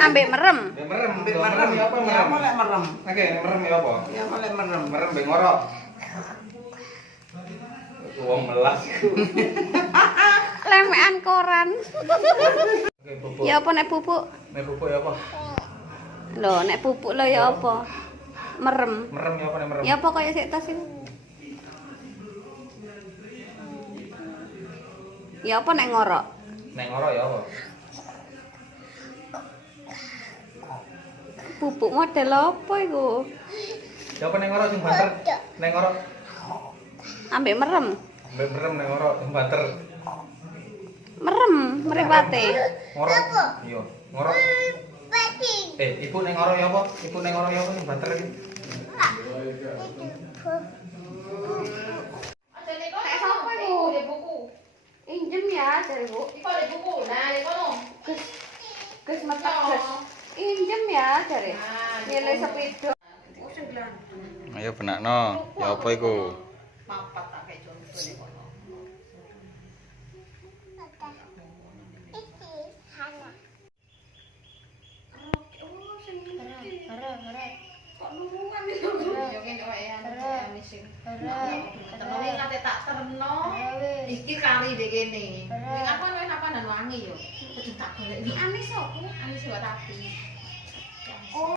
Ambek merem. Merem ya apa merem? Ya mulai merem. Oke, merem ya apa? Ya mulai merem. Merem be ngorok. Wong melas iku. Lemekan koran. Oke, pupuk. Ya apa nek pupuk? Nek pupuk ya apa? Lho, nek pupuk lho ya apa? Merem. Merem ya apa nek merem? Ya apa kaya sik tas itu? Ya apa nek ngorok? Nek ngorok ya apa? Pupuk model apa iku? Ya apa nek ngorok sing banter? Nek ngorok Ambek merem. be merem nek ngorok sing banter. Merem mripate. Ngorok. Iya, ngorok. Ibu nek ngorok ya apa? Ibu nek ngorok ya apa sing banter iki? Nek sapa iku? Buku. Injem ya dari Bu. Iko ada buku. Nah, di kono. Gus metek Gus. Injem ya dari. Nah, Nilai sepeda. Ayo benakno. Ya apa iku? Mapat tak kayak contoh di kono. Kok nungan itu? Yo kene wae ya, missing. Terus ngate tak terno. Iki kari dek kene. Ning apa dan wangi yo. Kudu tak golek. Iki anis opo? Anis wae tapi.